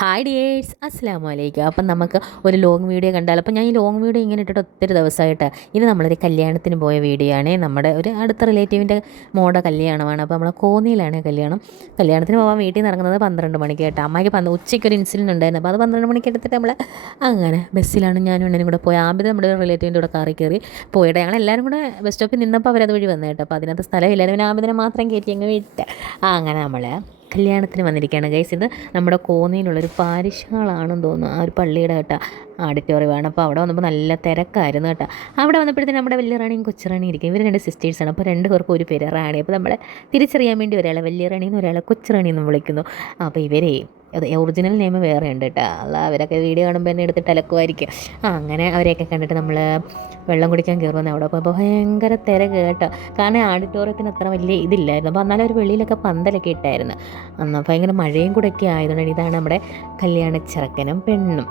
Hi dears, അസ്സലാമു അലൈക്കും. അപ്പം നമുക്ക് ഒരു ലോങ് വീഡിയോ കണ്ടാൽ, അപ്പം ഞാൻ ഈ ലോങ് വീഡിയോ ഇങ്ങനെ ഇട്ടിട്ട് ഒത്തിരി ദിവസമായിട്ട് ഇത് നമ്മളൊരു കല്യാണത്തിന് പോയ വീഡിയോ ആണ്. നമ്മുടെ ഒരു അടുത്ത റിലേറ്റീവിൻ്റെ മോടെ കല്യാണമാണ്. അപ്പോൾ നമ്മളെ കോന്നിയിലാണ് കല്യാണത്തിന് പോകാൻ വീട്ടിൽ നിന്ന് ഇറങ്ങുന്നത് 12 മണിക്ക് കേട്ടോ. അമ്മയ്ക്ക് ഉച്ചയ്ക്ക് ഒരു ഇൻസിഡൻറ്റ് ഉണ്ടായിരുന്നു. അപ്പോൾ അത് 12 മണിക്ക് എടുത്തിട്ട് നമ്മൾ അങ്ങനെ ബസ്സിലാണ് ഞാനും എണ്ണനും കൂടെ പോയി. ആദ്യം നമ്മുടെ റിലേറ്റീവിൻ്റെ കൂടെ കാറിൽ കയറി പോയിട്ട് ഞങ്ങൾ എല്ലാവരും കൂടെ ബസ് സ്റ്റോപ്പിൽ നിന്നപ്പോൾ അവരത് വഴി വന്നു കേട്ടോ. അപ്പോൾ അതിനകത്ത് സ്ഥലമില്ലായിരുന്നു. പിന്നെ ആദ്യത്തിനെ മാത്രം കയറ്റി അങ്ങ് വിട്ട് അങ്ങനെ നമ്മൾ കല്യാണത്തിന് വന്നിരിക്കുകയാണ് ഗൈസ്. ഇത് നമ്മുടെ കോന്നിയിലുള്ളൊരു പാരിഷ് ഹാളാണെന്ന് തോന്നുന്നു. ആ ഒരു പള്ളിയുടെ കേട്ടോ ഓഡിറ്റോറിയമാണ്. അപ്പോൾ അവിടെ വന്നപ്പോൾ നല്ല തിരക്കായിരുന്നു കേട്ടോ. അവിടെ വന്നപ്പോഴത്തേന് നമ്മുടെ വലിയ റാണിയും കൊച്ചു റാണിയും ഇരിക്കും. ഇവർ രണ്ട് സിസ്റ്റേഴ്സാണ്. അപ്പോൾ രണ്ട് പേർക്കും ഒരു പേര് റാണി. അപ്പോൾ നമ്മളെ തിരിച്ചറിയാൻ വേണ്ടി ഒരാളെ വലിയ റാണിയെന്ന് ഒരാളെ കൊച്ചു റാണിയെന്ന് വിളിക്കുന്നു. അപ്പോൾ ഇവരെ അത് ഒറിജിനൽ നെയിം വേറെ ഉണ്ട് കേട്ടോ. അല്ല, അവരൊക്കെ വീഡിയോ കാണുമ്പോൾ എന്നെ എടുത്തിട്ട് അലക്കുമായിരിക്കും. അങ്ങനെ അവരെയൊക്കെ കണ്ടിട്ട് നമ്മൾ വെള്ളം കുടിക്കാൻ കയറുമെന്ന് അവിടെ പോയപ്പോൾ ഭയങ്കര തിരക്ക് കേട്ടോ. കാരണം ഓഡിറ്റോറിയത്തിന് അത്ര വലിയ ഇതില്ലായിരുന്നു. അപ്പോൾ എന്നാലും ഒരു വെളിയിലൊക്കെ പന്തലൊക്കെ ഇട്ടായിരുന്നു. എന്നാൽ ഭയങ്കര മഴയും കൂടെയൊക്കെ ആയതുകൊണ്ട് ഇതാണ് നമ്മുടെ കല്യാണച്ചെറുക്കനും പെണ്ണും.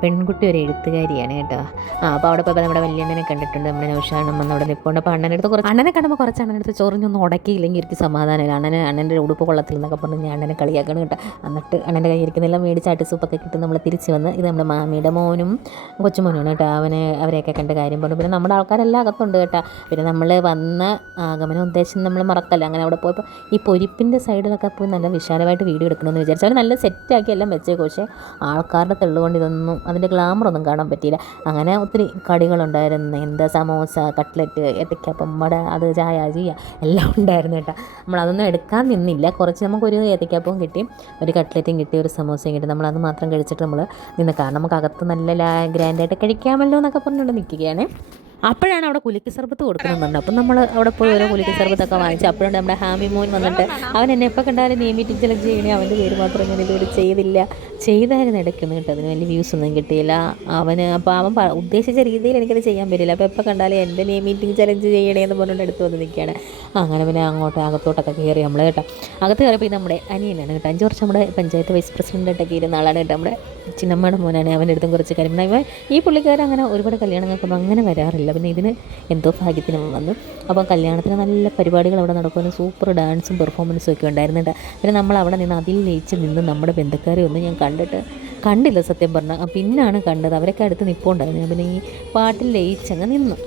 പെൺകുട്ടി ഒരു എഴുത്തുകാരിയാണ് കേട്ടോ. അപ്പോൾ അവിടെ പോയപ്പോൾ നമ്മുടെ വല്യണ്ണനെ കണ്ടിട്ടുണ്ട്. നമ്മുടെ നൗഷാണം വന്ന് അവിടെ നിൽപ്പുണ്ട്. അപ്പോൾ അണ്ണനെ കാണുമ്പോൾ കുറച്ച് അണ്ണനടുത്ത് ചൊറിഞ്ഞൊന്നും ഉടക്കിയില്ലെങ്കിൽ എനിക്ക് സമാധാനമില്ല. അണ്ണൻ്റെ ഉടുപ്പ് കൊള്ളത്തിൽ എന്നൊക്കെ പറഞ്ഞ് ഞാൻ അണ്ണനെ കളിയാക്കണം കേട്ടോ. എന്നിട്ട് അണ്ണൻ്റെ കയ്യിരിക്കുന്നെല്ലാം മേടിച്ചാട്ടി സൂപ്പൊക്കെ കിട്ടും. നമ്മൾ തിരിച്ച് വന്ന് ഇത് നമ്മുടെ മാമിയുടെ മോനും കൊച്ചുമോനുമാണ് കേട്ടോ. അവരെയൊക്കെ കണ്ട് കാര്യം പറഞ്ഞു. പിന്നെ നമ്മുടെ ആൾക്കാരെല്ലാം അകത്തുണ്ട് കേട്ടോ. പിന്നെ നമ്മൾ വന്ന ആഗമന ഉദ്ദേശം നമ്മൾ മറക്കല്ല. അങ്ങനെ അവിടെ പോയപ്പോൾ ഈ പൊരിപ്പിൻ്റെ സൈഡിലൊക്കെ പോയി നല്ല വിശാലമായിട്ട് വീഡിയോ എടുക്കണമെന്ന് വിചാരിച്ചു. അവർ നല്ല സെറ്റാക്കി എല്ലാം വെച്ചേക്കും. പക്ഷേ ആൾക്കാരുടെ തെള്ളുകൊണ്ട് ഇതൊന്നും അതിൻ്റെ ഗ്ലാമറൊന്നും കാണാൻ പറ്റിയില്ല. അങ്ങനെ ഒത്തിരി കടികളുണ്ടായിരുന്നു. എന്താ സമോസ, കട്ട്ലറ്റ്, ഏത്തയ്ക്കാപ്പം, വട, അത് ചായ എല്ലാം ഉണ്ടായിരുന്നു കേട്ടോ. നമ്മളതൊന്നും എടുക്കാൻ നിന്നില്ല. കുറച്ച് നമുക്കൊരു ഏത്തയ്ക്കാപ്പവും കിട്ടി, ഒരു കട്ട്ലറ്റും കിട്ടി, ഒരു സമോസയും കിട്ടി. നമ്മളത് മാത്രം കഴിച്ചിട്ട് നമ്മൾ നിന്ന്. കാരണം നമുക്ക് അകത്ത് നല്ല ഗ്രാൻഡായിട്ട് കഴിക്കാമല്ലോ എന്നൊക്കെ പറഞ്ഞുകൊണ്ട് നിൽക്കുകയാണ്. അപ്പോഴാണ് അവിടെ കുലുക്കി സർബത്ത് കൊടുക്കുന്നുണ്ട്. അപ്പം നമ്മൾ അവിടെ പോയി ഓരോ കുലുക്കി സർബത്തൊക്കെ വാങ്ങിച്ചു. അപ്പോഴുണ്ട് നമ്മുടെ ഹാമി മോൻ വന്നിട്ട് അവൻ എന്നെ എപ്പോൾ കണ്ടാലും നെയ്മീറ്റിംഗ് ചലഞ്ച് ചെയ്യണേ. അവൻ്റെ പേര് മാത്രം ഞാൻ ഇതുവരെ ചെയ്തായിരുന്നു ഇടയ്ക്കൊന്നും കേട്ടോ. അതിന് വലിയ വ്യൂസ് ഒന്നും കിട്ടിയില്ല അപ്പോൾ അവൻ ഉദ്ദേശിച്ച രീതിയിൽ എനിക്കത് ചെയ്യാൻ പറ്റില്ല. അപ്പോൾ എപ്പോൾ കണ്ടാലും എൻ്റെ നെയ്മീറ്റിംഗ് ചലഞ്ച് ചെയ്യണേ എന്ന് പറഞ്ഞുകൊണ്ട് എടുത്ത് വന്ന് നിൽക്കുകയാണ്. അങ്ങനെ പിന്നെ അകത്തോട്ടൊക്കെ കയറി നമ്മൾ കേട്ടോ. അകത്ത് കയറിയപ്പോൾ നമ്മുടെ അനിയനാണ് കേട്ടോ. 5 വർഷം നമ്മുടെ പഞ്ചായത്ത് വൈസ് പ്രസിഡൻ്റായിട്ടൊക്കെ ഇരുന്ന ആളാണ് കേട്ടോ. നമ്മുടെ ചിന്നമ്മയുടെ മോനാണ്. അവൻ്റെ അടുത്തും കുറച്ച് കാര്യം ഇവൻ ഈ പുള്ളിക്കാരൻ അങ്ങനെ ഒരുപാട് കല്യാണങ്ങൾക്കൊന്നും അങ്ങനെ വരാറില്ല. പിന്നെ ഇതിന് എന്തോ ഭാഗ്യത്തിന് വന്നു. അപ്പോൾ കല്യാണത്തിന് നല്ല പരിപാടികൾ അവിടെ നടക്കുന്ന സൂപ്പർ ഡാൻസും പെർഫോമൻസും ഒക്കെ ഉണ്ടായിരുന്നുണ്ട്. പിന്നെ നമ്മൾ അവിടെ നിന്ന് അതിൽ ലയിച്ച് നിന്ന് നമ്മുടെ ബന്ധുക്കാരെ ഒന്നും ഞാൻ കണ്ടില്ല സത്യം പറഞ്ഞാൽ. പിന്നാണ് കണ്ടത്. അവരൊക്കെ അടുത്ത് നിൽപ്പുണ്ടായിരുന്നു. ഞാൻ പിന്നെ ഈ പാട്ടിൽ ലയിച്ചങ്ങ് നിന്നു.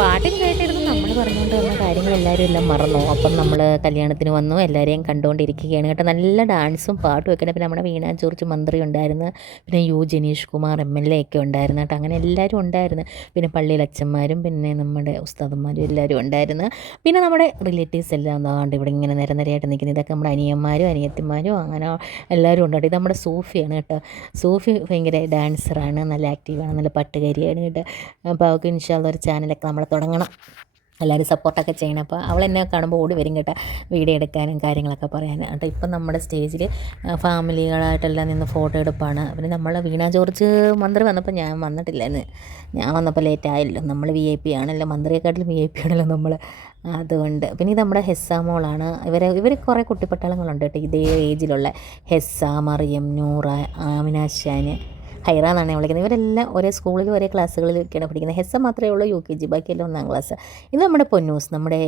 പാട്ടും കേട്ടിരുന്ന് നമ്മൾ പറഞ്ഞുകൊണ്ട് വന്ന കാര്യങ്ങളെല്ലാവരും എല്ലാം മറന്നു. അപ്പം നമ്മൾ കല്യാണത്തിന് വന്നു, എല്ലാവരെയും കണ്ടുകൊണ്ടിരിക്കുകയാണ് കേട്ടോ. നല്ല ഡാൻസും പാട്ടും ഒക്കെ. പിന്നെ നമ്മുടെ വീണ ജോർജ് മന്ത്രി ഉണ്ടായിരുന്നു. പിന്നെ ജനീഷ് കുമാർ MLA ഒക്കെ ഉണ്ടായിരുന്നു കേട്ടോ. അങ്ങനെ എല്ലാവരും ഉണ്ടായിരുന്നു. പിന്നെ പള്ളിയിൽ അച്ഛന്മാരും പിന്നെ നമ്മുടെ ഉസ്താദന്മാരും എല്ലാവരും ഉണ്ടായിരുന്നു. പിന്നെ നമ്മുടെ റിലേറ്റീവ്സ് എല്ലാം എന്താണ്ട് ഇവിടെ ഇങ്ങനെ നിരനിരയായിട്ട് നിൽക്കുന്നത്. ഇതൊക്കെ നമ്മുടെ അനിയന്മാരും അനിയത്തിമാരും അങ്ങനെ എല്ലാവരും ഉണ്ട്. ഇത് നമ്മുടെ സൂഫിയാണ് കേട്ടോ. സൂഫി ഭയങ്കര ഡാൻസറാണ്, നല്ല ആക്റ്റീവാണ്, നല്ല പാട്ടുകാരിയാണ് കേട്ടോ. അപ്പോൾ അവൾക്ക് ഇൻഷാല്ലാ ഒരു ചാനലൊക്കെ നമ്മൾ തുടങ്ങണം. എല്ലാവരും സപ്പോർട്ടൊക്കെ ചെയ്യണം. അപ്പോൾ അവളെന്നെ കാണുമ്പോൾ ഓടി വരും കേട്ടോ, വീഡിയോ എടുക്കാനും കാര്യങ്ങളൊക്കെ പറയാനും കേട്ടോ. ഇപ്പം നമ്മുടെ സ്റ്റേജിൽ ഫാമിലികളായിട്ടെല്ലാം നിന്ന് ഫോട്ടോ എടുപ്പാണ്. പിന്നെ നമ്മൾ വീണ ജോർജ് മന്ത്രി വന്നപ്പോൾ ഞാൻ വന്നിട്ടില്ലായിരുന്നു. ഞാൻ വന്നപ്പോൾ ലേറ്റ് ആയല്ലോ. നമ്മൾ VIP ആണല്ലോ, മന്ത്രിയെക്കാട്ടിലും VIP ആണല്ലോ നമ്മൾ. അതുകൊണ്ട് പിന്നെ ഇത് നമ്മുടെ ഹെസ്സ മോളാണ്. ഇവർ കുറേ കുട്ടിപ്പട്ടാളങ്ങളുണ്ട് കേട്ടോ. ഇതേ ഏജിലുള്ള ഹെസ്സ, മറിയം, നൂറ, ആമിനാശാൻ, ഹൈറ എന്നാണ് വിളിക്കുന്നത്. ഇവരെല്ലാം ഒരേ സ്കൂളിലും ഒരേ ക്ലാസ്സുകളിലൊക്കെയാണ് പഠിക്കുന്നത്. ഹെസ്സ മാത്രമേ ഉള്ളൂ UKG, ബാക്കിയെല്ലാം 1ാം ക്ലാസ്. ഇത് നമ്മുടെ പൊന്നൂസ്. നമ്മുടെ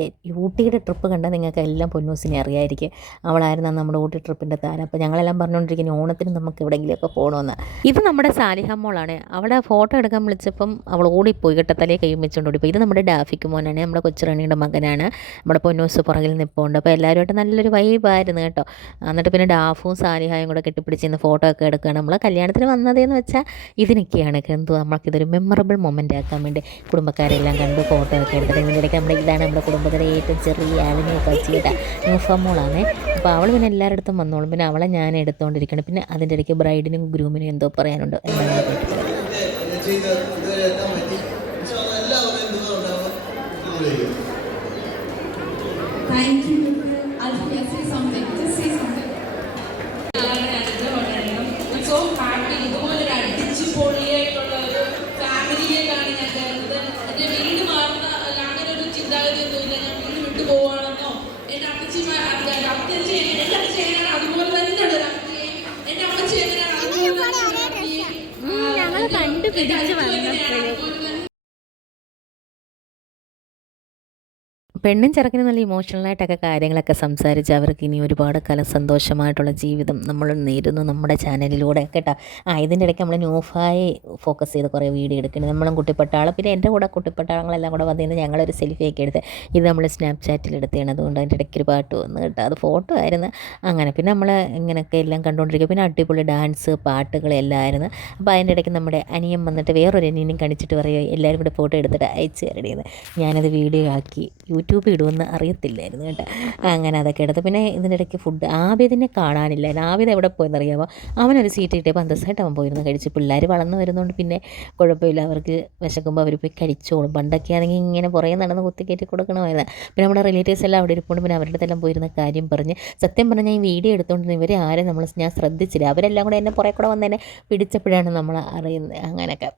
ഊട്ടിയുടെ ട്രിപ്പ് കണ്ടാൽ നിങ്ങൾക്ക് എല്ലാം പൊന്നൂസിനെ അറിയായിരിക്കും. അവളായിരുന്നു നമ്മുടെ ഊട്ടി ട്രിപ്പിൻ്റെ താരം. അപ്പോൾ ഞങ്ങളെല്ലാം പറഞ്ഞുകൊണ്ടിരിക്കുന്നു ഓണത്തിന് നമുക്ക് എവിടെയെങ്കിലുമൊക്കെ പോകണമെന്ന്. ഇത് നമ്മുടെ സാലിഹ മോളാണ്. അവിടെ ഫോട്ടോ എടുക്കാൻ വിളിച്ചപ്പം അവൾ ഓടിപ്പോയി കേട്ടോ, തലയെ കൈ വെച്ചുകൊണ്ട് ഓടിപ്പോയി. ഇത് നമ്മുടെ ഡാഫിക്ക് മോനാണ്, നമ്മുടെ കൊച്ചുറാണിയുടെ മകനാണ്. നമ്മുടെ പൊന്നൂസ് പുറകിൽ നിൽപ്പുണ്ട്. അപ്പോൾ എല്ലാവരുമായിട്ട് നല്ലൊരു വൈബായിരുന്നു കേട്ടോ. എന്നിട്ട് പിന്നെ ഡാഫും സാലിഹായും കൂടെ കെട്ടിപ്പിടിച്ച് ഫോട്ടോ ഒക്കെ എടുക്കുകയാണ്. നമ്മൾ കല്യാണത്തിന് വന്നതേന്ന് വെച്ചാൽ ഇതിനൊക്കെയാണ് എന്തോ നമ്മൾക്കിതൊരു മെമ്മറബിൾ മൊമെൻ്റ് ആക്കാൻ വേണ്ടി കുടുംബക്കാരെല്ലാം കണ്ട് ഫോട്ടോ ഒക്കെ എടുത്തിട്ട് ഇതിൻ്റെ ഇടയ്ക്ക് ഇതാണ് നമ്മുടെ കുടുംബത്തിലെ ഏറ്റവും ചെറിയ ആളിനെയൊക്കെ വെച്ചിട്ട് ന്യൂഫമോളാണേ. അപ്പോൾ അവൾ പിന്നെ എല്ലാവരുടെ അടുത്തും വന്നോളും. പിന്നെ അവളെ ഞാൻ എടുത്തുകൊണ്ടിരിക്കണം. പിന്നെ അതിൻ്റെ ഇടയ്ക്ക് ബ്രൈഡിനും ഗ്രൂമിനും എന്തോ പറയാനുണ്ട് എന്നാണ് കേട്ടിട്ടുള്ളത്. Thank you. Alfia, say something. Just say something. I'm so happy. ഇതുപോലെ ഒരു അടിച്ചു പൊളിയായിട്ടുള്ള ഒരു ഫാമിലിയിലേക്കാണ് ഞാൻ കയറുന്നത്. എൻ്റെ വീട് മാറുന്ന അങ്ങനെ ഒരു ചിന്താഗതി ഒന്നുമില്ല. ഞാൻ വീട് വിട്ടു പോവാണെന്നോ എൻ്റെ അമ്മച്ചി എൻ്റെ അമ്മച്ചി എങ്ങനെയാണ് അതുപോലെ തന്നെയുണ്ട് എൻ്റെ അമ്മച്ചി എങ്ങനെയാണ് പെണ്ണും ചെറുക്കനും നല്ല ഇമോഷണലായിട്ടൊക്കെ കാര്യങ്ങളൊക്കെ സംസാരിച്ച് അവർക്ക് ഇനി ഒരുപാട് കാലം സന്തോഷമായിട്ടുള്ള ജീവിതം നമ്മൾ നേരുന്നു നമ്മുടെ ചാനലിലൂടെ കേട്ടോ. ഇതിൻ്റെ ഇടയ്ക്ക് നമ്മൾ ന്യൂഫായി ഫോക്കസ് ചെയ്ത് കുറേ വീഡിയോ എടുക്കുന്നത്. നമ്മളും കുട്ടിപ്പട്ടാളം പിന്നെ എൻ്റെ കൂടെ കുട്ടിപ്പട്ടാളങ്ങളെല്ലാം കൂടെ വന്നിരുന്ന് ഞങ്ങളൊരു സെൽഫിയൊക്കെ എടുത്ത് ഇത് നമ്മൾ സ്നാപ്ചാറ്റിൽ എടുത്തതാണ്. അതുകൊണ്ട് അതിൻ്റെ ഇടയ്ക്ക് ഒരു പാട്ട് വന്ന് കേട്ടോ. അത് ഫോട്ടോ ആയിരുന്നു. അങ്ങനെ പിന്നെ നമ്മൾ ഇങ്ങനെയൊക്കെ എല്ലാം കണ്ടുകൊണ്ടിരിക്കുക. പിന്നെ അടിപൊളി ഡാൻസ് പാട്ടുകളെല്ലാം ആയിരുന്നു. അപ്പോൾ അതിൻ്റെ ഇടയ്ക്ക് നമ്മുടെ അനിയൻ വന്നിട്ട് വേറൊരു അനിയനും കാണിച്ചിട്ട് പറയുക എല്ലാവരും കൂടെ ഫോട്ടോ എടുത്തിട്ട് അയച്ചു തരടിയെന്ന്. ഞാനത് വീഡിയോ ആക്കി യൂട്യൂബ് ഇടുമെന്ന് അറിയത്തില്ലായിരുന്നു കേട്ടോ. അങ്ങനെ അതൊക്കെ എടുത്ത് പിന്നെ ഇതിൻ്റെ ഇടയ്ക്ക് ഫുഡ് ആബിദിനെ കാണാനില്ലായിരുന്നു. ആബിദ് എവിടെ പോയെന്നറിയാമോ? അവനൊരു സീറ്റ് കിട്ടിയപ്പോൾ അന്തസ്സായിട്ട് അവൻ പോയിരുന്നു കഴിച്ച്. പിള്ളേർ വളർന്നു വരുന്നതുകൊണ്ട് പിന്നെ കുഴപ്പമില്ല, അവർക്ക് വിശക്കുമ്പോൾ അവർ പോയി കഴിച്ചോളും. പണ്ടൊക്കെ ആണെങ്കിൽ ഇങ്ങനെ പുറകെ നടന്ന് കുത്തിക്കയറ്റി കൊടുക്കണമായിരുന്നു. പിന്നെ നമ്മുടെ റിലേറ്റീവ്സ് എല്ലാം അവിടെ ഇരിപ്പുണ്ട്. പിന്നെ അവരുടെ അടുത്തെല്ലാം പോയിരുന്ന കാര്യം പറഞ്ഞ് സത്യം പറഞ്ഞാൽ ഈ വീഡിയോ എടുത്തുകൊണ്ട് ഇവരെ ആരും ഞാൻ ശ്രദ്ധിച്ചില്ല. അവരെല്ലാം കൂടെ എന്നെ പുറകെ കൂടെ വന്ന് എന്നെ പിടിച്ചപ്പോഴാണ് നമ്മൾ അറിയുന്നത്. അങ്ങനെയൊക്കെ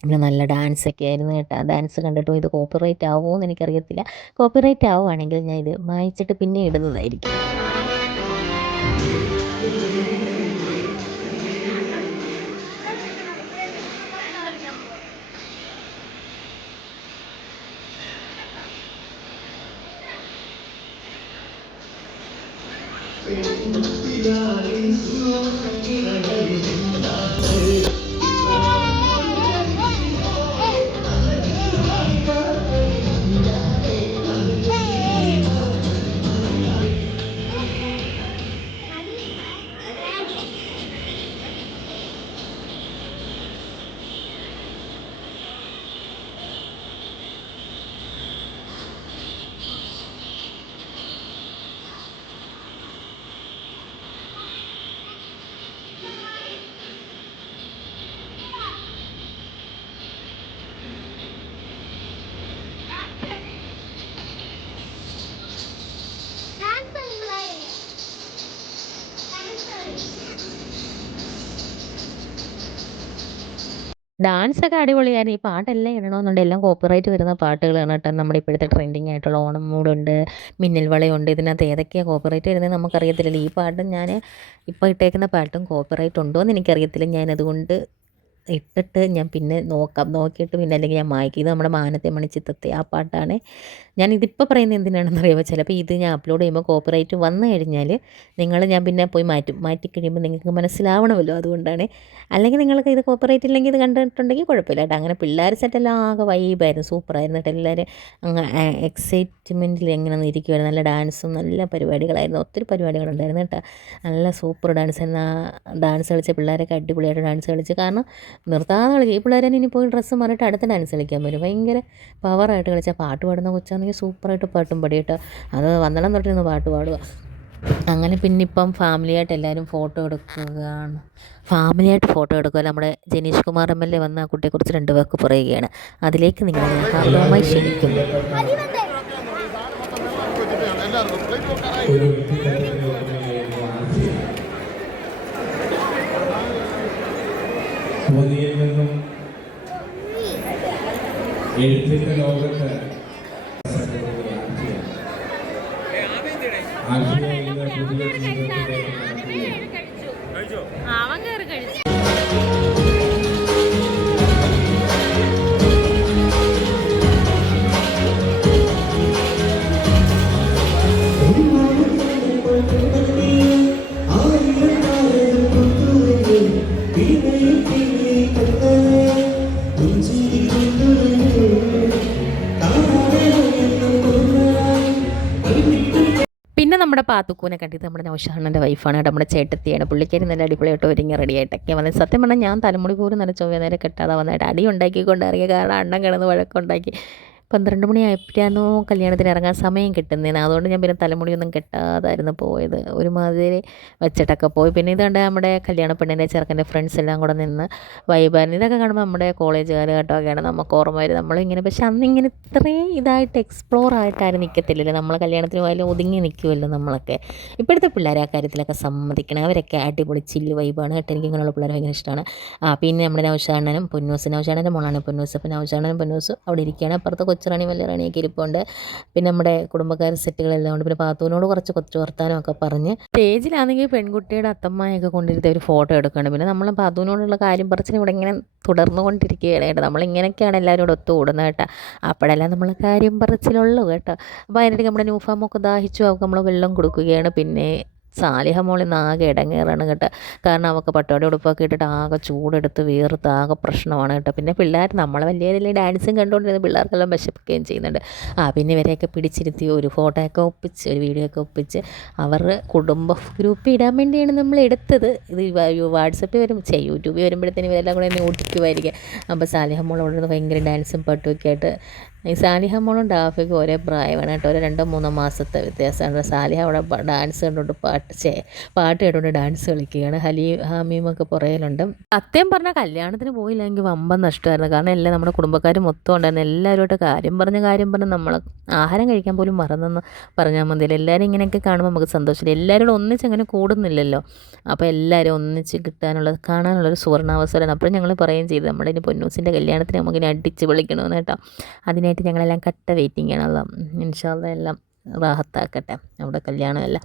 പിന്നെ നല്ല ഡാൻസൊക്കെ ആയിരുന്നു കേട്ടോ. ഡാൻസ് കണ്ടിട്ടും ഇത് കോപ്പിറൈറ്റ് ആവുമോ എന്ന് എനിക്കറിയത്തില്ല. കോപ്പിറൈറ്റ് ആവുകയാണെങ്കിൽ ഞാൻ ഇത് മായ്ച്ചിട്ട് പിന്നെ ഇടുന്നതായിരിക്കും. ഡാൻസൊക്കെ അടിപൊളിയായിരുന്നു. ഈ പാട്ടെല്ലാം ഇടണമെന്നുണ്ട്. എല്ലാം കോപ്പിറൈറ്റ് വരുന്ന പാട്ടുകളാണ് കേട്ടോ. നമ്മുടെ ഇപ്പോഴത്തെ ട്രെൻഡിങ് ആയിട്ടുള്ള ഓണം മൂടുണ്ട്, മിന്നൽ വളയുണ്ട്. ഇതിനകത്ത് ഏതൊക്കെയാണ് കോപ്പിറൈറ്റ് വരുന്നത് നമുക്കറിയത്തില്ലല്ലോ. ഈ പാട്ടും ഞാൻ ഇപ്പോൾ ഇട്ടേക്കുന്ന പാട്ടും കോപ്പിറൈറ്റ് ഉണ്ടോ എന്ന് എനിക്കറിയത്തില്ല. ഞാനതുകൊണ്ട് ഇട്ടിട്ട് ഞാൻ പിന്നെ നോക്കിയിട്ട് പിന്നെ അല്ലെങ്കിൽ ഞാൻ മായ്ക്കും. ഇത് നമ്മുടെ മാനത്തെ മണിച്ചിത്രത്തെ ആ പാട്ടാണ്. ഞാനിതിപ്പോൾ പറയുന്നത് എന്തിനാണെന്ന് അറിയാമോ? ചിലപ്പോൾ ഇത് ഞാൻ അപ്ലോഡ് ചെയ്യുമ്പോൾ കോപ്പിറൈറ്റ് വന്നു കഴിഞ്ഞാൽ ഞാൻ പിന്നെ പോയി മാറ്റി കഴിയുമ്പോൾ നിങ്ങൾക്ക് മനസ്സിലാവണമല്ലോ. അതുകൊണ്ടാണ്. അല്ലെങ്കിൽ നിങ്ങൾക്ക് ഇത് കോപ്പിറൈറ്റ് ഇല്ലെങ്കിൽ ഇത് കണ്ടിട്ടുണ്ടെങ്കിൽ കുഴപ്പമില്ല കേട്ടോ. അങ്ങനെ പിള്ളേർ സെറ്റെല്ലാം ആകെ വൈബായിരുന്നു, സൂപ്പറായിരുന്നു കേട്ടോ. എല്ലാവരും അങ്ങ് എക്സൈറ്റ്മെൻറ്റിൽ എങ്ങനെ ഇരിക്കുമായിരുന്നു. നല്ല ഡാൻസും നല്ല പരിപാടികളായിരുന്നു. ഒത്തിരി പരിപാടികളുണ്ടായിരുന്നു കേട്ടോ. നല്ല സൂപ്പർ ഡാൻസ് ആയിരുന്നു. ഡാൻസ് കളിച്ച പിള്ളേരൊക്കെ അടിപൊളിയായിട്ട് ഡാൻസ് കളിച്ച്. കാരണം നിർത്താതെ കളിക്കും. ഈ പിള്ളേരെ ഇനി പോയി ഡ്രസ്സ് മാറിയിട്ട് അടുത്ത ഡാൻസ് കളിക്കാൻ പറ്റും. ഭയങ്കര പവറായിട്ട് കളിച്ചാൽ പാട്ട് പാടുന്ന കൊച്ചാണെങ്കിൽ സൂപ്പറായിട്ട് പാട്ടും പാടിയിട്ട് അത് വന്നളം തൊട്ടിരുന്ന് പാട്ട് പാടുക. അങ്ങനെ പിന്നിപ്പം ഫാമിലിയായിട്ട് എല്ലാവരും ഫോട്ടോ എടുക്കുകയാണ്. ഫാമിലിയായിട്ട് ഫോട്ടോ എടുക്കുക. നമ്മുടെ ജനീഷ് കുമാർ MLA വന്ന ആ കുട്ടിയെക്കുറിച്ച് 2 വാക്ക് പറയുകയാണ്. അതിലേക്ക് നിങ്ങളെ ഹാർദവമായി ക്ഷണിക്കുന്നു. എഴുത്തിൻ്റെ ലോകത്ത് പുതിയ ജീവിതത്തിലേക്ക് പിന്നെ നമ്മുടെ പാത്തുക്കൂനെ കണ്ടിട്ട് നമ്മുടെ നൗഷാണ്ണൻ്റെ വൈഫാണ് കേട്ടോ, നമ്മുടെ ചേട്ടത്തിയാണ്. പുള്ളിക്കാരി നല്ല അടിപൊളിയായിട്ട് ഒരുങ്ങി റെഡിയായിട്ടൊക്കെ വന്നത്. സത്യം പറഞ്ഞാൽ ഞാൻ തലമുടി പോലും നല്ല ചൊവ്വ നേരെ കെട്ടാതെ വന്നതായിട്ട് അടി ഉണ്ടാക്കിക്കൊണ്ട് ഇറങ്ങിയ കാരണം അണ്ണൻ കിടന്ന് വഴക്കുണ്ടാക്കി. 12 മണിയായപ്പോഴായിരുന്നു കല്യാണത്തിന് ഇറങ്ങാൻ സമയം കിട്ടുന്നതിന്. അതുകൊണ്ട് ഞാൻ പിന്നെ തലമുടിയൊന്നും കെട്ടാതായിരുന്നു പോയത്, ഒരുമാതിരി വെച്ചിട്ടൊക്കെ പോയി. പിന്നെ ഇത് കണ്ട് നമ്മുടെ കല്യാണ പെണ്ണിൻ്റെ ചെറുക്കൻ്റെ ഫ്രണ്ട്സ് എല്ലാം കൂടെ നിന്ന് വൈബായിരുന്നു. ഇതൊക്കെ കാണുമ്പോൾ നമ്മുടെ കോളേജ് കാലഘട്ടമൊക്കെയാണ് നമുക്ക് ഓർമ്മ വരും. നമ്മളിങ്ങനെ പക്ഷെ അന്നിങ്ങനെ ഇത്രയും ഇതായിട്ട് എക്സ്പ്ലോർ ആയിട്ടാരും നിൽക്കത്തില്ലല്ലോ, നമ്മൾ കല്യാണത്തിന് പോയാലും ഒതുങ്ങി നിൽക്കുമല്ലോ നമ്മളൊക്കെ. ഇപ്പോഴത്തെ പിള്ളേരെ ആ കാര്യത്തിലൊക്കെ സമ്മതിക്കണം, അവരൊക്കെ അടിപൊളി ചില്ല് വൈബാണ് കേട്ടോ. എനിക്ക് ഇങ്ങനെയുള്ള പിള്ളേരെ ഭയങ്കര ഇഷ്ടമാണ്. പിന്നെ നമ്മുടെ നൗഷാണ്ണനും പൊന്നൂസ്, നൗഷാണ്ണൻ്റെ മോളാണ് പൊന്നൂസ്. അപ്പോൾ നൗഷാണ്ണനും പൊന്നൂസും അവിടെ ഇരിക്കുകയാണ്. അപ്പുറത്ത് കൊച്ചുറാണി വലിയറാണിയൊക്കെ ഇരിപ്പുണ്ട്. പിന്നെ നമ്മുടെ കുടുംബക്കാർ സെറ്റുകളെല്ലാം ഉണ്ട്. പിന്നെ പാത്തുവിനോട് കുറച്ച് കൊച്ചു വർത്താനമൊക്കെ പറഞ്ഞ് സ്റ്റേജിലാണെങ്കിൽ പെൺകുട്ടിയുടെ അത്തമ്മയൊക്കെ കൊണ്ടിരുത്തി ഒരു ഫോട്ടോ എടുക്കുകയാണ്. പിന്നെ നമ്മൾ പാത്തുവിനോടുള്ള കാര്യം പറച്ചിന് ഇവിടെ ഇങ്ങനെ തുടർന്നു കൊണ്ടിരിക്കുകയാണ് കേട്ടോ. നമ്മളിങ്ങനെയൊക്കെയാണ് എല്ലാവരും കൂടെ ഒത്തുകൂടുന്നത് കേട്ടോ. അപ്പോഴെല്ലാം നമ്മൾ കാര്യം പറച്ചിലുള്ളൂ കേട്ടോ. അപ്പോൾ അതിനിടയ്ക്ക് നമ്മുടെ ന്യൂഫാമൊക്കെ ദാഹിച്ചു, അവർക്ക് നമ്മൾ വെള്ളം കൊടുക്കുകയാണ്. പിന്നെ സാലിഹ മോളിൽ ആകെ ഇടങ്ങേറാണ് കേട്ടോ, കാരണം അവൾക്ക് പട്ടോടെ ഉടുപ്പൊക്കെ ഇട്ടിട്ട് ആകെ ചൂടെടുത്ത് വീർത്ത് ആകെ പ്രശ്നമാണ് കേട്ടോ. പിന്നെ പിള്ളേർ നമ്മളെ വലിയ ഡാൻസും കണ്ടുകൊണ്ടിരുന്ന പിള്ളേർക്കെല്ലാം വിശപ്പിക്കുകയും ചെയ്യുന്നുണ്ട്. പിന്നെ ഇവരെയൊക്കെ പിടിച്ചിരുത്തി ഒരു ഫോട്ടോയൊക്കെ ഒപ്പിച്ച് ഒരു വീഡിയോ ഒക്കെ ഒപ്പിച്ച് അവരുടെ കുടുംബ ഗ്രൂപ്പിൽ ഇടാൻ വേണ്ടിയാണ് നമ്മൾ എടുത്തത്. ഇത് വാട്സപ്പിൽ വരും, യൂട്യൂബിൽ വരുമ്പോഴത്തേനും ഇവരെല്ലാം കൂടെ എന്നെ ഓടിക്കുമായിരിക്കും. അപ്പോൾ സാലിഹ മോളോട് ഭയങ്കര ഡാൻസും പാട്ടുമൊക്കെ ആയിട്ട്. ഈ സാലിഹ മോളും ഡാഫിക്കും ഒരേ പ്രായമാണ് കേട്ടോ, ഒരു 2-3 മാസത്തെ വ്യത്യാസമാണ്. സാലിഹ അവിടെ ഡാൻസ് കണ്ടുകൊണ്ട് പാട്ട് കേട്ടുകൊണ്ട് ഡാൻസ് കളിക്കുകയാണ്. ഹമീമൊക്കെ പുറകിലുണ്ട്. സത്യം പറഞ്ഞാൽ കല്യാണത്തിന് പോയില്ലെങ്കിൽ വമ്പൻ നഷ്ടമായിരുന്നു, കാരണം എല്ലാം നമ്മുടെ കുടുംബക്കാർ മൊത്തം ഉണ്ടായിരുന്നു. എല്ലാവരുമായിട്ട് കാര്യം പറഞ്ഞ് നമ്മൾ ആഹാരം കഴിക്കാൻ പോലും മറന്നെന്ന് പറഞ്ഞാൽ മതിയല്ലോ. എല്ലാവരും ഇങ്ങനെയൊക്കെ കാണുമ്പോൾ നമുക്ക് സന്തോഷമില്ല. എല്ലാവരും ഒന്നിച്ച് അങ്ങനെ കൂടുന്നില്ലല്ലോ. അപ്പോൾ എല്ലാവരും ഒന്നിച്ച് കാണാനുള്ളൊരു സുവർണാവസരമാണ്. അപ്പോൾ ഞങ്ങൾ പറയുകയും ചെയ്തു നമ്മുടെ ഇനി പൊന്നൂസിൻ്റെ കല്യാണത്തിന് നമുക്കിനി അടിച്ച് വിളിക്കണമെന്ന് കേട്ടോ. അതിനായിട്ട് ഞങ്ങളെല്ലാം കട്ട വെയിറ്റിംഗ് ആണല്ലോ. ഇൻഷാ അല്ലാഹ് എല്ലാം റാഹത്താക്കട്ടെ അവിടെ കല്യാണമെല്ലാം.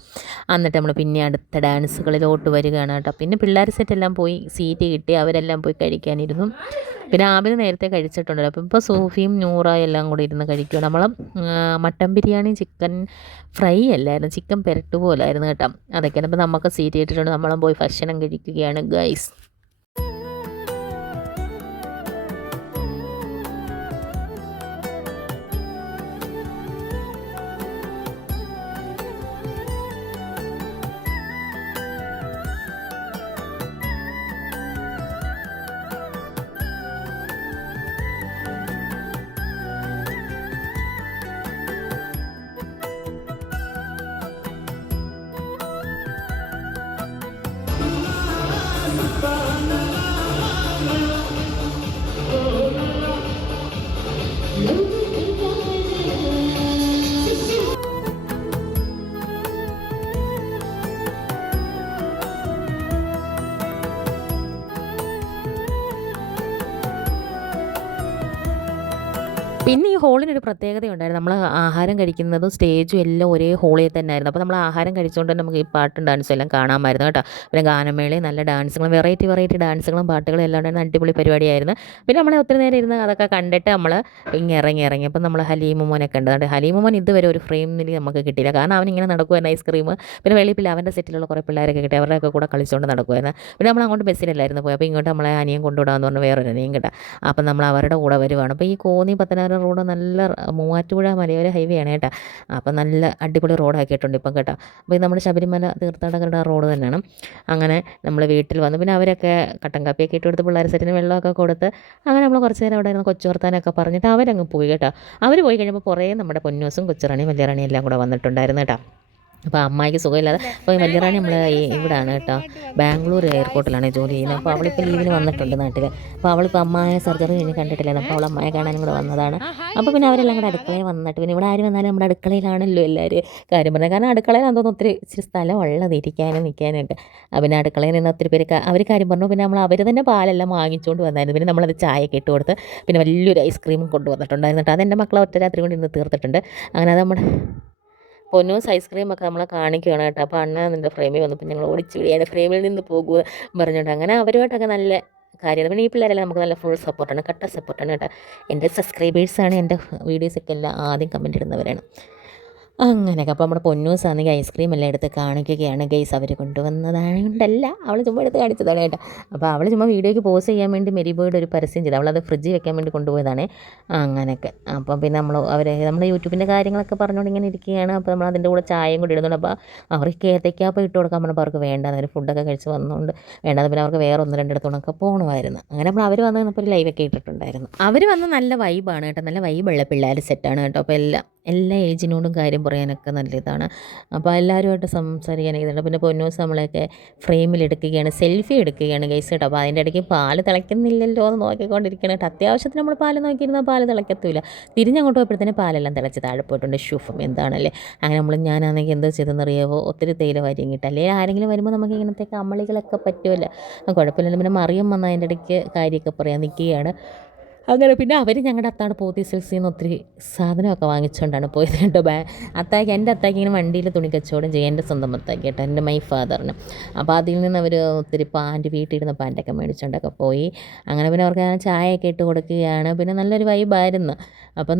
എന്നിട്ട് നമ്മൾ പിന്നെ അടുത്ത ഡാൻസുകളിലോട്ട് വരികയാണ് കേട്ടോ. പിന്നെ പിള്ളേർ സെറ്റെല്ലാം പോയി സീറ്റ് കിട്ടി, അവരെല്ലാം പോയി കഴിക്കാനിരുന്നു. പിന്നെ ആബിന് നേരത്തെ കഴിച്ചിട്ടുണ്ടല്ലോ. അപ്പോൾ ഇപ്പോൾ സൂഫിയും നൂറായും എല്ലാം കൂടി ഇരുന്ന് കഴിക്കുക. നമ്മൾ മട്ടൻ ബിരിയാണി ചിക്കൻ ഫ്രൈ അല്ലായിരുന്നു, ചിക്കൻ പെരട്ട് പോലായിരുന്നു കേട്ടോ. അതൊക്കെയാണ്. അപ്പോൾ നമുക്ക് സീറ്റ് കിട്ടിയിട്ടുണ്ട്, നമ്മളും പോയി ഭക്ഷണം കഴിക്കുകയാണ് ഗൈസ്. പിന്നെ ഈ ഹോളിനൊരു പ്രത്യേകതയുണ്ടായിരുന്നു. നമ്മൾ ആഹാരം കഴിക്കുന്നതും സ്റ്റേജും എല്ലാം ഒരേ ഹോളിൽ തന്നെ ആയിരുന്നു. അപ്പോൾ നമ്മൾ ആഹാരം കഴിച്ചുകൊണ്ട് തന്നെ നമുക്ക് ഈ പാട്ടും ഡാൻസും എല്ലാം കാണാമായിരുന്നു കേട്ടോ. പിന്നെ ഗാനമേളയും നല്ല ഡാൻസുകളും വെറൈറ്റി ഡാൻസുകളും പാട്ടുകളും എല്ലാം ഉണ്ടായിരുന്ന അടിപൊളി പരിപാടിയായിരുന്നു. പിന്നെ നമ്മളെ ഒത്തിരി നേരം ഇരുന്ന് അതൊക്കെ കണ്ടിട്ട് നമ്മൾ ഇറങ്ങി. അപ്പോൾ നമ്മൾ ഹലീമുമോനെ കണ്ടതുകൊണ്ട് ഹലീമുമോൻ ഇതുവരെ ഒരു ഫ്രെയിമിൽ നമുക്ക് കിട്ടിയില്ല, കാരണം അവനിങ്ങനെ നടക്കുമായിരുന്നു ഐസ്ക്രീം. പിന്നെ വെളിപ്പിൽ അവൻ്റെ സെറ്റിലുള്ള കുറേ പിള്ളേരൊക്കെ കിട്ടി, അവരുടെയൊക്കെ കൂടെ കളിച്ചുകൊണ്ട് നടക്കുമായിരുന്നു. പിന്നെ നമ്മൾ അങ്ങോട്ട് ബസ്സിലല്ലായിരുന്നു പോയി, അപ്പോൾ ഇങ്ങോട്ട് നമ്മളെ അനിയൻ കൊണ്ടുവിടാമെന്ന് പറഞ്ഞ് വേറൊരു അനിയൻ കേട്ടോ. അപ്പം നമ്മൾ അവരുടെ കൂടെ വരുവാണ്. അപ്പോൾ ഈ കോന്നി പത്തനാപുരം റോഡ് നല്ല മൂവാറ്റുപുഴ മലയോര ഹൈവേ ആണ് കേട്ടോ. അപ്പം നല്ല അടിപൊളി റോഡാക്കിയിട്ടുണ്ട് ഇപ്പം കേട്ടോ. അപ്പോൾ ഇത് നമ്മുടെ ശബരിമല തീർത്ഥാടകരുടെ ആ റോഡ് തന്നെയാണ്. അങ്ങനെ നമ്മൾ വീട്ടിൽ വന്നു. പിന്നെ അവരൊക്കെ കട്ടൻ കാപ്പിയൊക്കെ ഇട്ട് കൊടുത്ത് പിള്ളേർ സെറ്റിന് വെള്ളമൊക്കെ കൊടുത്ത് അങ്ങനെ നമ്മൾ കുറച്ച് നേരം അവിടെ ഇരുന്ന് കൊച്ചു വർത്താനൊക്കെ പറഞ്ഞിട്ട് അവരങ്ങ് പോയി കേട്ടോ. അവർ പോയി കഴിഞ്ഞപ്പോൾ കുറേ നമ്മുടെ പൊന്നൂസും കൊച്ചുറാണിയും വലിയറാണിയും എല്ലാം കൂടെ വന്നിട്ടുണ്ടായിരുന്നു കേട്ടോ. അപ്പോൾ അമ്മായിക്ക് സുഖമില്ലാതെ അപ്പോൾ വലിയറാണി നമ്മൾ ഇവിടെയാണ് കേട്ടോ, ബാംഗ്ലൂർ എയർപോർട്ടിലാണ് ജോലി ചെയ്യുന്നത്. അപ്പോൾ അവളിപ്പോൾ ലീവിന് വന്നിട്ടുണ്ട് നാട്ടിൽ. അപ്പോൾ അവളിപ്പോൾ അമ്മായ സർജറി കഴിഞ്ഞ് കണ്ടിട്ടില്ലായിരുന്നു, അപ്പോൾ അവൾ അമ്മായി കാണാനും കൂടെ വന്നതാണ്. അപ്പോൾ പിന്നെ അവരെല്ലാം കൂടെ അടുക്കളയിൽ വന്നിട്ട്, പിന്നെ ഇവിടെ ആര് വന്നാലും നമ്മുടെ അടുക്കളയിലാണല്ലോ എല്ലാവരും കാര്യം പറഞ്ഞത്, കാരണം അടുക്കളയിൽ തോന്നുന്നു ഇച്ചിരി സ്ഥലം ഉള്ളത് ഇരിക്കാനും നിൽക്കാനൊക്കെ. പിന്നെ അടുക്കളയിൽ നിന്ന് ഒത്തിരി പേര് അവർ കാര്യം പറഞ്ഞു. പിന്നെ അവർ തന്നെ പാലെല്ലാം വാങ്ങിച്ചുകൊണ്ട് വന്നായിരുന്നു. പിന്നെ നമ്മളത് ചായയൊക്കെ ഇട്ട് കൊടുത്ത് പിന്നെ വലിയൊരു ഐസ്ക്രീമും കൊണ്ടുവന്നിട്ടുണ്ടായിരുന്നു കേട്ടോ. അതെൻ്റെ മക്കളെ ഒറ്റ രാത്രി കൊണ്ട് ഇന്ന് തീർത്തിട്ടുണ്ട്. അങ്ങനെ അത് നമ്മുടെ പൊന്നൂസ് ഐസ്ക്രീമൊക്കെ നമ്മളെ കാണിക്കുകയാണ് കേട്ടോ. അപ്പോൾ അണ്ണ നിൻ്റെ ഫ്രെയിമിൽ വന്നപ്പോൾ ഞങ്ങൾ ഓടിച്ചു വിടിയാണ്, ഫ്രെയിമിൽ നിന്ന് പോകുക പറഞ്ഞുകൊണ്ട് അങ്ങനെ അവരുമായിട്ടൊക്കെ നല്ല കാര്യമാണ്. പിന്നെ ഈ പിള്ളേരെല്ലാം നമുക്ക് നല്ല ഫുൾ സപ്പോർട്ടാണ്, കട്ട സപ്പോർട്ടാണ് കേട്ടോ. എൻ്റെ സബ്സ്ക്രൈബേഴ്സാണ്, എൻ്റെ വീഡിയോസൊക്കെ എല്ലാം ആദ്യം കമൻറ്റ് ഇടുന്നവരാണ്. അങ്ങനെയൊക്കെ അപ്പോൾ നമ്മുടെ പൊന്നൂസാണെങ്കിൽ ഐസ്ക്രീം എല്ലാം എടുത്ത് കാണിക്കുകയാണ് ഗൈസ്. അവർ കൊണ്ടുവന്നതായതുകൊണ്ടല്ല, അവൾ ചുമ്മാ എടുത്ത് കാണിച്ചതാണ് കേട്ടോ. അപ്പോൾ അവൾ ചുമ്മാ വീഡിയോയ്ക്ക് പോസ്റ്റ് ചെയ്യാൻ വേണ്ടി മെരിബോയുടെ ഒരു പരസ്യം ചെയ്തു, അവളത് ഫ്രിഡ്ജിൽ വെക്കാൻ വേണ്ടി കൊണ്ടുപോയതാണ്. അങ്ങനെയൊക്കെ അപ്പം പിന്നെ നമ്മുടെ യൂട്യൂബിൻ്റെ കാര്യങ്ങളൊക്കെ പറഞ്ഞുകൊണ്ട് ഇങ്ങനെ ഇരിക്കുകയാണ്. അപ്പോൾ നമ്മൾ അതിൻ്റെ കൂടെ ചായയും കൂടി ഇടുന്നുണ്ട്. അപ്പോൾ അവർക്ക് ഏത്തയ്ക്കാപ്പം ഇട്ട് കൊടുക്കാൻ പറഞ്ഞപ്പോൾ അവർക്ക് വേണ്ടാന്ന്, അവർ ഫുഡൊക്കെ കഴിച്ച് വന്നുകൊണ്ട് വേണ്ടാന്ന്. പിന്നെ അവർക്ക് വേറെ 1-2 പോകണമായിരുന്നു. അങ്ങനെ നമ്മൾ അവർ വന്ന് ഇപ്പോൾ ഒരു ലൈവൊക്കെ ഇട്ടിട്ടുണ്ടായിരുന്നു. അവർ വന്ന് നല്ല വൈബാണ് കേട്ടോ, നല്ല വൈബുള്ള പിള്ളേർ സെറ്റാണ് കേട്ടോ. അപ്പോൾ എല്ലാ ഏജിനോടും കാര്യം പറയാനൊക്കെ നല്ല ഇതാണ്. അപ്പോൾ എല്ലാവരുമായിട്ട് സംസാരിക്കാനൊക്കെ ഇതുണ്ട്. പിന്നെ പൊന്നൂസ് നമ്മളെയൊക്കെ ഫ്രെയിമിലെടുക്കുകയാണ്, സെൽഫി എടുക്കുകയാണ് ഗൈസ് കേട്ടോ. അപ്പോൾ അതിൻ്റെ ഇടയ്ക്ക് പാല് തിളയ്ക്കുന്നില്ലല്ലോ എന്ന് നോക്കിക്കൊണ്ടിരിക്കണം കേട്ടോ. അത്യാവശ്യത്തിന് നമ്മൾ പാല് നോക്കിയിരുന്നാൽ പാല് തിളയ്ക്കത്തില്ല. തിരിഞ്ഞങ്ങോട്ട് പോയപ്പോഴത്തേന് പാലെല്ലാം തിളച്ച് താഴെ പോയിട്ടുണ്ട്. ഷൂഫും എന്താണല്ലേ. അങ്ങനെ ഞാനാണെങ്കിൽ എന്താ ചെയ്തെന്നറിയാവോ, ഒത്തിരി തേയില വാരിങ്ങിട്ട്, അല്ലെങ്കിൽ ആരെങ്കിലും വരുമ്പോൾ നമുക്ക് ഇങ്ങനത്തെ അമളികളൊക്കെ പറ്റുമല്ലോ, കുഴപ്പമില്ല. പിന്നെ മറിയം വന്ന് അതിൻ്റെ ഇടയ്ക്ക് കാര്യമൊക്കെ പറയാൻ നിൽക്കുകയാണ്. അങ്ങനെ പിന്നെ അവർ ഞങ്ങളുടെ അത്താട് പോത്തി സിൽസിൽ നിന്ന് ഒത്തിരി സാധനമൊക്കെ വാങ്ങിച്ചുകൊണ്ടാണ് പോയത് കേട്ടോ. എൻ്റെ അത്താക്ക് ഇങ്ങനെ വണ്ടിയിൽ തുണി കച്ചവടം ചെയ്യും, എൻ്റെ സ്വന്തം അത്താക്ക് കേട്ടോ, എൻ്റെ മൈ ഫാദറിന്. അപ്പോൾ അതിൽ നിന്ന് അവർ ഒത്തിരി വീട്ടിലിരുന്ന പാൻറ്റൊക്കെ മേടിച്ചുകൊണ്ടൊക്കെ പോയി. അങ്ങനെ പിന്നെ അവർക്ക് ചായയൊക്കെ ഇട്ട് കൊടുക്കുകയാണ്. പിന്നെ നല്ലൊരു വൈബായിരുന്നു. അപ്പം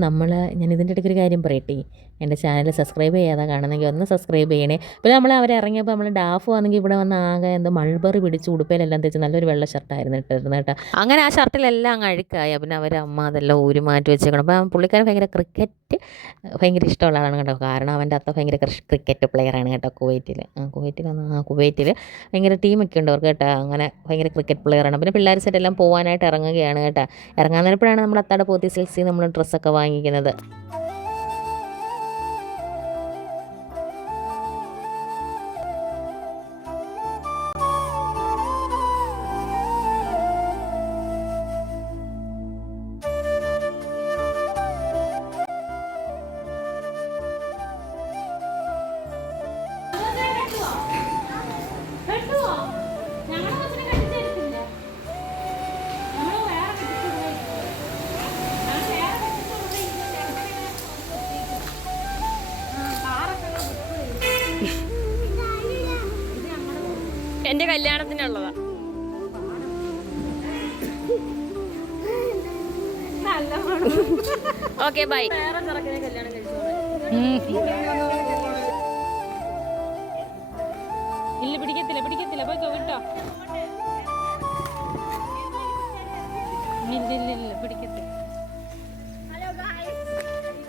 ഞാൻ ഇതിൻ്റെ ഇടയ്ക്കൊരു കാര്യം പറയട്ടെ, എൻ്റെ ചാനൽ സബ്സ്ക്രൈബ് ചെയ്യാതെ കാണുന്നെങ്കിൽ ഒന്ന് സബ്സ്ക്രൈബ് ചെയ്യണേ. പിന്നെ അവരിറങ്ങിയപ്പോൾ നമ്മൾ ഡാഫ് വന്നെങ്കിൽ ഇവിടെ വന്ന് ആകെ എന്തോ മൾബറി പിടിച്ച് ഉടുപ്പയിലെല്ലാം തേച്ച് നല്ലൊരു വെള്ള ഷർട്ടായിരുന്നു ഇട്ടിരുന്നത് കേട്ടോ. അങ്ങനെ ആ ഷർട്ടിലെല്ലാം അങ്ങ് അഴുക്കായി. പിന്നെ അവരമ്മ അതെല്ലാം ഊരി മാറ്റി വെച്ചേക്കണം. അപ്പം പുള്ളിക്കാരൻ ക്രിക്കറ്റ് ഭയങ്കര ഇഷ്ടമുള്ള ആളാണ് കേട്ടോ. കാരണം അവൻ്റെ അത്ത ഭയങ്കര ക്രിക്കറ്റ് പ്ലെയറാണ് കേട്ടോ. കുവൈറ്റിൽ ഭയങ്കര ടീമൊക്കെ ഉണ്ട് അവർക്ക് കേട്ടോ. അങ്ങനെ ഭയങ്കര ക്രിക്കറ്റ് പ്ലെയറാണ്. പിന്നെ പിള്ളേർ സെറ്റെല്ലാം പോകാനായിട്ട് ഇറങ്ങുകയാണ് കേട്ടോ. ഇറങ്ങാൻ നേരപ്പോഴാണ് നമ്മുടെ അത്താടെ പോത്തി സിൽസിൽ നമ്മൾ ഡ്രസ്സൊക്കെ വാങ്ങിക്കുന്നത്. എന്റെ കല്യാണത്തിനുള്ളതാ. Okay bye. കല്യാണം ഇല്ല, പിടിക്കത്തില്ല പോയിക്കോ, വിട്ടോ. ഇല്ല പിടിക്കത്തില്ല.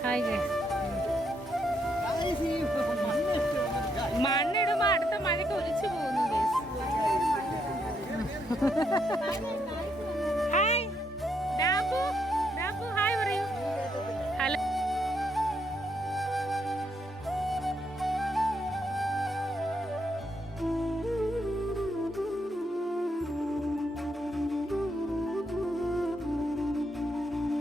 ഹായ്. മണ്ണിടുമ്പോ അടുത്ത മഴയ്ക്ക് ഒലിച്ചു പോകുന്നു.